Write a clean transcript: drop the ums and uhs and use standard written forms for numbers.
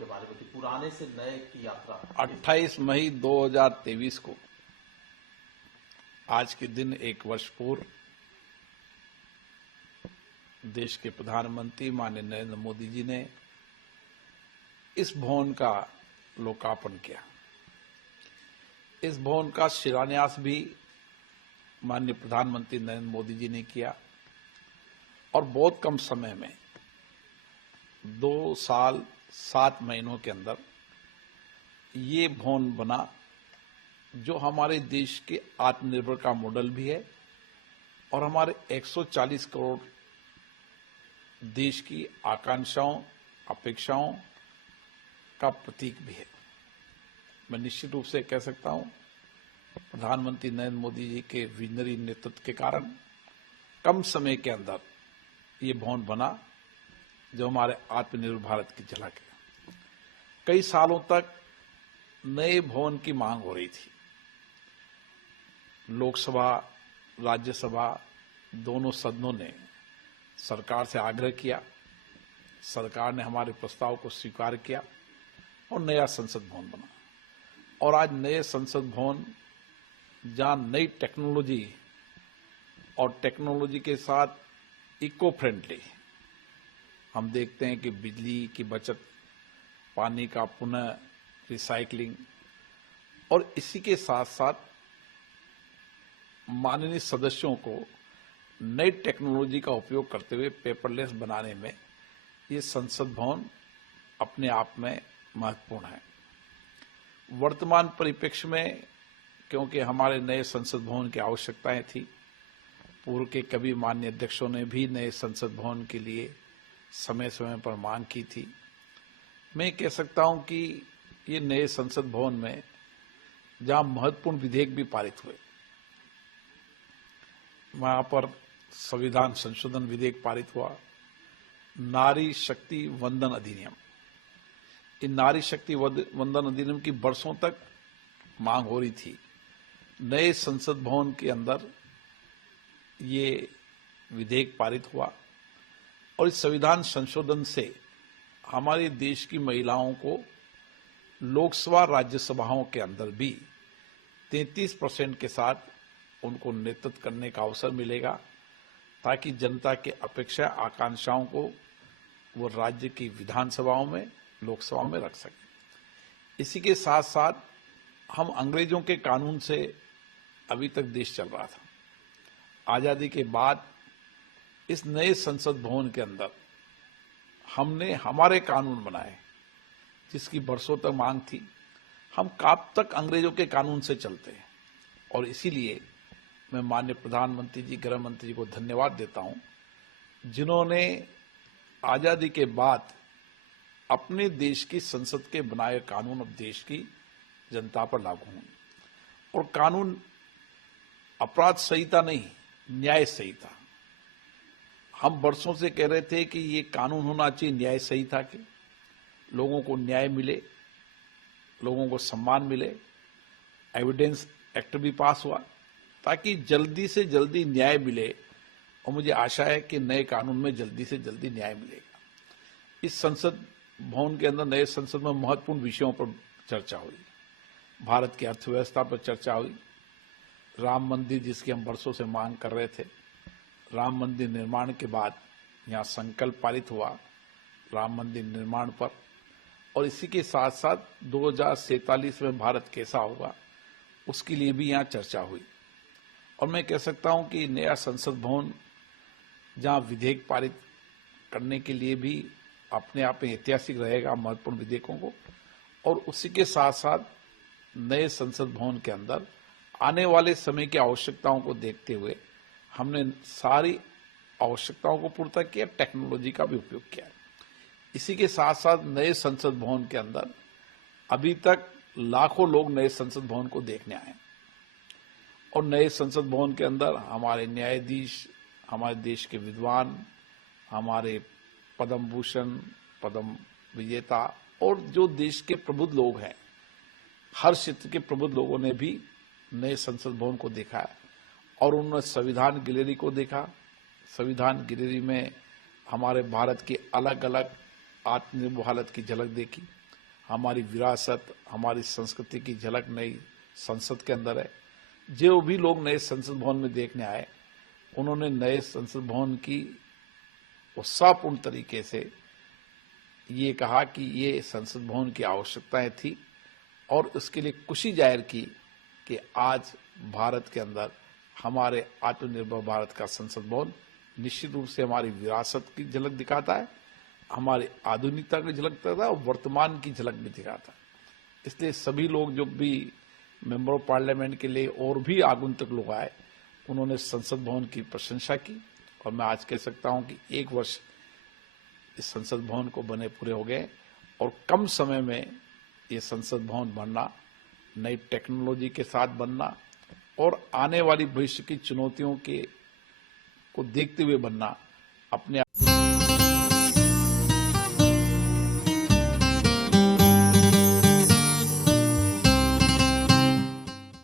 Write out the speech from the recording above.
के बारे में कि पुराने से नए की यात्रा। 28 मई 2023 को आज के दिन एक वर्ष पूर्व देश के प्रधानमंत्री माननीय नरेंद्र मोदी जी ने इस भवन का लोकार्पण किया। इस भवन का शिलान्यास भी माननीय प्रधानमंत्री नरेंद्र मोदी जी ने किया और बहुत कम समय में 2 साल 7 महीनों के अंदर ये भवन बना, जो हमारे देश के आत्मनिर्भर का मॉडल भी है और हमारे 140 करोड़ देश की आकांक्षाओं अपेक्षाओं का प्रतीक भी है। मैं निश्चित रूप से कह सकता हूं, प्रधानमंत्री नरेंद्र मोदी जी के विजनरी नेतृत्व के कारण कम समय के अंदर ये भवन बना, जो हमारे आत्मनिर्भर भारत की झलक है। कई सालों तक नए भवन की मांग हो रही थी। लोकसभा राज्यसभा दोनों सदनों ने सरकार से आग्रह किया, सरकार ने हमारे प्रस्ताव को स्वीकार किया और नया संसद भवन बना। और आज नए संसद भवन जहां नई टेक्नोलॉजी और टेक्नोलॉजी के साथ इको फ्रेंडली, हम देखते हैं कि बिजली की बचत, पानी का पुनः रिसाइकलिंग और इसी के साथ साथ माननीय सदस्यों को नई टेक्नोलॉजी का उपयोग करते हुए पेपरलेस बनाने में ये संसद भवन अपने आप में महत्वपूर्ण है। वर्तमान परिप्रेक्ष्य में क्योंकि हमारे नए संसद भवन की आवश्यकताएं थी, पूर्व के कभी माननीय अध्यक्षों ने भी नए संसद भवन के लिए समय समय पर मांग की थी। मैं कह सकता हूं कि ये नए संसद भवन में जहां महत्वपूर्ण विधेयक भी पारित हुए, वहां पर संविधान संशोधन विधेयक पारित हुआ, नारी शक्ति वंदन अधिनियम। इन नारी शक्ति वंदन अधिनियम की बरसों तक मांग हो रही थी। नए संसद भवन के अंदर ये विधेयक पारित हुआ और इस संविधान संशोधन से हमारे देश की महिलाओं को लोकसभा राज्यसभाओं के अंदर भी 33% के साथ उनको नेतृत्व करने का अवसर मिलेगा, ताकि जनता के अपेक्षा आकांक्षाओं को वो राज्य की विधानसभाओं में, लोकसभा में रख सके। इसी के साथ साथ हम अंग्रेजों के कानून से अभी तक देश चल रहा था। आजादी के बाद इस नए संसद भवन के अंदर हमने हमारे कानून बनाए, जिसकी बरसों तक मांग थी। हम कब तक अंग्रेजों के कानून से चलते हैं, और इसीलिए मैं माननीय प्रधानमंत्री जी, गृह मंत्री जी को धन्यवाद देता हूं, जिन्होंने आजादी के बाद अपने देश की संसद के बनाए कानून अब देश की जनता पर लागू हों। और कानून अपराध संहिता नहीं, न्याय संहिता। हम बरसों से कह रहे थे कि ये कानून होना चाहिए न्याय संहिता के, लोगों को न्याय मिले, लोगों को सम्मान मिले। एविडेंस एक्ट भी पास हुआ ताकि जल्दी से जल्दी न्याय मिले, और मुझे आशा है कि नए कानून में जल्दी से जल्दी न्याय मिलेगा। इस संसद भवन के अंदर नए संसद में महत्वपूर्ण विषयों पर चर्चा हुई। भारत की अर्थव्यवस्था पर चर्चा हुई, राम मंदिर जिसकी हम बरसों से मांग कर रहे थे, राम मंदिर निर्माण के बाद यहाँ संकल्प पारित हुआ राम मंदिर निर्माण पर, और इसी के साथ साथ 2047 में भारत कैसा होगा उसके लिए भी यहाँ चर्चा हुई। और मैं कह सकता हूं कि नया संसद भवन जहां विधेयक पारित करने के लिए भी अपने आप में ऐतिहासिक रहेगा, महत्वपूर्ण विधेयकों को, और उसी के साथ साथ नए संसद भवन के अंदर आने वाले समय की आवश्यकताओं को देखते हुए हमने सारी आवश्यकताओं को पूरा किया, टेक्नोलॉजी का भी उपयोग किया। इसी के साथ साथ नए संसद भवन के अंदर अभी तक लाखों लोग नए संसद भवन को देखने आए, और नए संसद भवन के अंदर हमारे न्यायाधीश, हमारे देश के विद्वान, हमारे पद्म भूषण, पद्म विजेता और जो देश के प्रबुद्ध लोग हैं, हर क्षेत्र के प्रबुद्ध लोगों ने भी नए संसद भवन को देखा और उन्होंने संविधान गैलरी को देखा। संविधान गैलरी में हमारे भारत की अलग अलग आत्मनिर्भर भारत की झलक देखी। हमारी विरासत, हमारी संस्कृति की झलक नई संसद के अंदर है। जो भी लोग नए संसद भवन में देखने आए, उन्होंने नए संसद भवन की उत्साहपूर्ण तरीके से ये कहा कि ये संसद भवन की आवश्यकताएं थी और उसके लिए खुशी जाहिर की कि आज भारत के अंदर हमारे आत्मनिर्भर भारत का संसद भवन निश्चित रूप से हमारी विरासत की झलक दिखाता है, हमारी आधुनिकता की झलक दिखाता है और वर्तमान की झलक भी दिखाता है। इसलिए सभी लोग जो भी मेंबर ऑफ पार्लियामेंट के लिए और भी आगंतुक लोग आए, उन्होंने संसद भवन की प्रशंसा की और मैं आज कह सकता हूं कि 1 वर्ष इस संसद भवन को बने पूरे हो गए और कम समय में ये संसद भवन बनना, नई टेक्नोलॉजी के साथ बनना और आने वाली भविष्य की चुनौतियों को देखते हुए बनना अपने